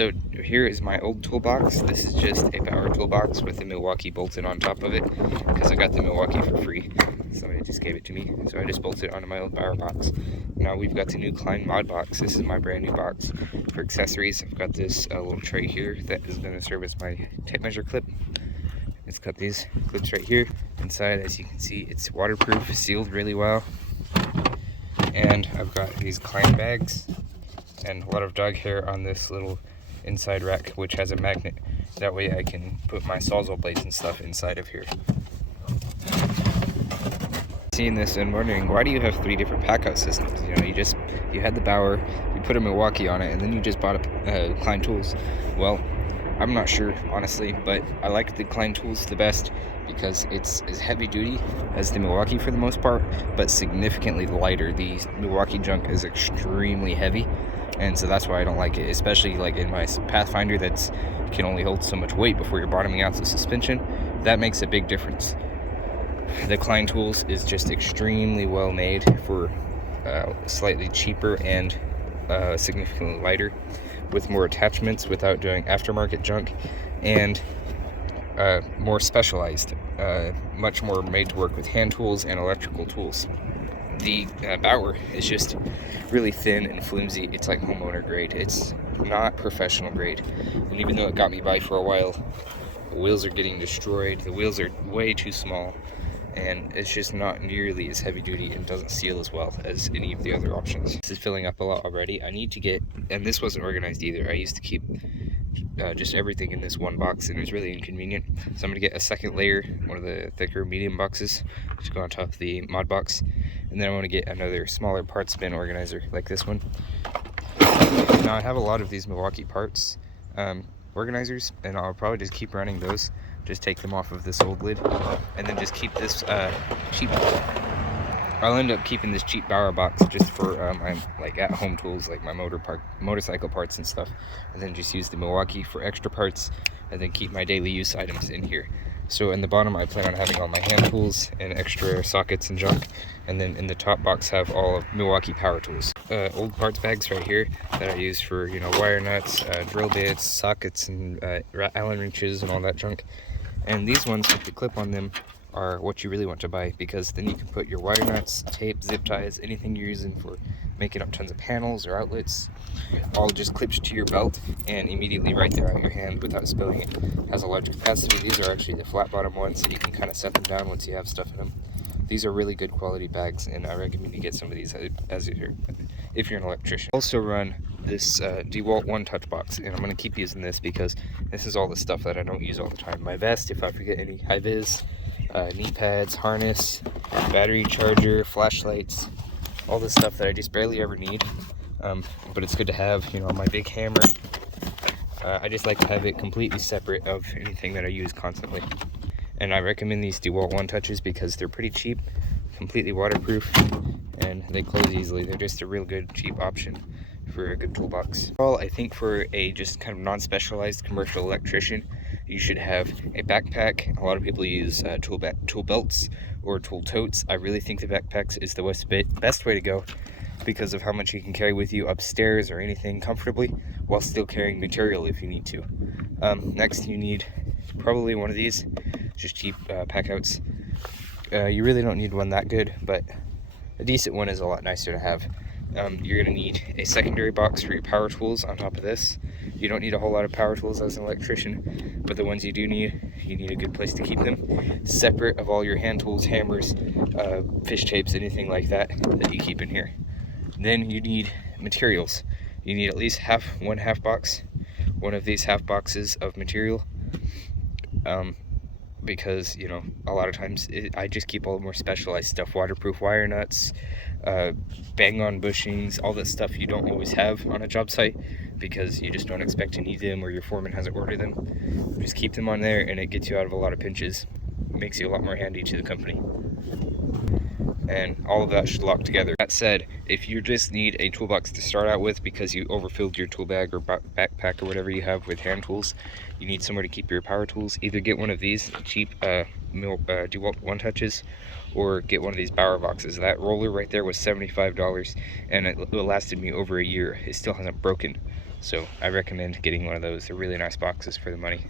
So here is my old toolbox. This is just a power toolbox with the Milwaukee bolted on top of it because I got the Milwaukee for free. Somebody just gave it to me, so I just bolted it onto my old power box. Now we've got the new Klein Mod box. This is my brand new box. For accessories, I've got this little tray here that is going to serve as my tape measure clip. It's got these clips right here. Inside, as you can see, it's waterproof, sealed really well. And I've got these Klein bags and a lot of dog hair on this little inside rack, which has a magnet. That way I can put my Sawzall blades and stuff inside of here. Seeing this and wondering, why do you have 3 different pack-out systems? You know, you had the Bauer, you put a Milwaukee on it, and then you just bought a Klein Tools. Well, I'm not sure, honestly, but I like the Klein Tools the best because it's as heavy duty as the Milwaukee for the most part, but significantly lighter. The Milwaukee junk is extremely heavy, and so that's why I don't like it, especially like in my Pathfinder that can only hold so much weight before you're bottoming out the suspension. That makes a big difference. The Klein Tools is just extremely well made for slightly cheaper and significantly lighter, with more attachments without doing aftermarket junk, and more specialized, much more made to work with hand tools and electrical tools. The Bauer is just really thin and flimsy. It's like homeowner grade. It's not professional grade. And even though it got me by for a while, the wheels are getting destroyed. The wheels are way too small, and it's just not nearly as heavy duty and doesn't seal as well as any of the other options. This is filling up a lot already. I need to get, and this wasn't organized either. I used to keep just everything in this one box, and it was really inconvenient. So I'm gonna get a second layer, one of the thicker medium boxes to go on top of the mod box, and then I want to get another smaller parts bin organizer like this one. Now I have a lot of these Milwaukee parts organizers, and I'll probably just keep running those. Just take them off of this old lid, and then just keep this cheap. I'll end up keeping this cheap Bauer box just for my like at-home tools, like my motorcycle parts and stuff, and then just use the Milwaukee for extra parts, and then keep my daily use items in here. So in the bottom, I plan on having all my hand tools and extra sockets and junk, and then in the top box have all of Milwaukee power tools. Old parts bags right here that I use for, you know, wire nuts, drill bits, sockets, and Allen wrenches and all that junk. And these ones with the clip on them are what you really want to buy, because then you can put your wire nuts, tape, zip ties, anything you're using for making up tons of panels or outlets, all just clips to your belt and immediately right there on your hand without spilling it. It has a large capacity. These are actually the flat bottom ones, so you can kind of set them down once you have stuff in them. These are really good quality bags, and I recommend you get some of these if you're an electrician. Also run this DeWalt One Touch box, and I'm going to keep using this because this is all the stuff that I don't use all the time. My vest, if I forget any high-vis, knee pads, harness, battery charger, flashlights, all this stuff that I just barely ever need, but it's good to have. You know, my big hammer, I just like to have it completely separate of anything that I use constantly. And I recommend these DeWalt One Touches because they're pretty cheap, completely waterproof, and they close easily. They're just a real good cheap option for a good toolbox. Well, I think for a just kind of non-specialized commercial electrician, you should have a backpack. A lot of people use tool belts or tool totes. I really think the backpacks is the best way to go because of how much you can carry with you upstairs or anything comfortably while still carrying material if you need to. Next, you need probably one of these, just cheap pack-outs. You really don't need one that good, but a decent one is a lot nicer to have. You're going to need a secondary box for your power tools on top of this. You don't need a whole lot of power tools as an electrician, but the ones you do need, you need a good place to keep them, separate of all your hand tools, hammers, fish tapes, anything like that you keep in here. Then you need materials. You need at least one half box, one of these half boxes of material, because, you know, a lot of times I just keep all the more specialized stuff, waterproof wire nuts, bang-on bushings, all that stuff you don't always have on a job site because you just don't expect to need them or your foreman hasn't ordered them. Just keep them on there, and it gets you out of a lot of pinches. It makes you a lot more handy to the company. And all of that should lock together. That said, if you just need a toolbox to start out with because you overfilled your tool bag or backpack or whatever you have with hand tools, you need somewhere to keep your power tools, either get one of these cheap DeWalt One Touches or get one of these Bauer boxes. That roller right there was $75, and it lasted me over a year. It still hasn't broken. So I recommend getting one of those. They're really nice boxes for the money.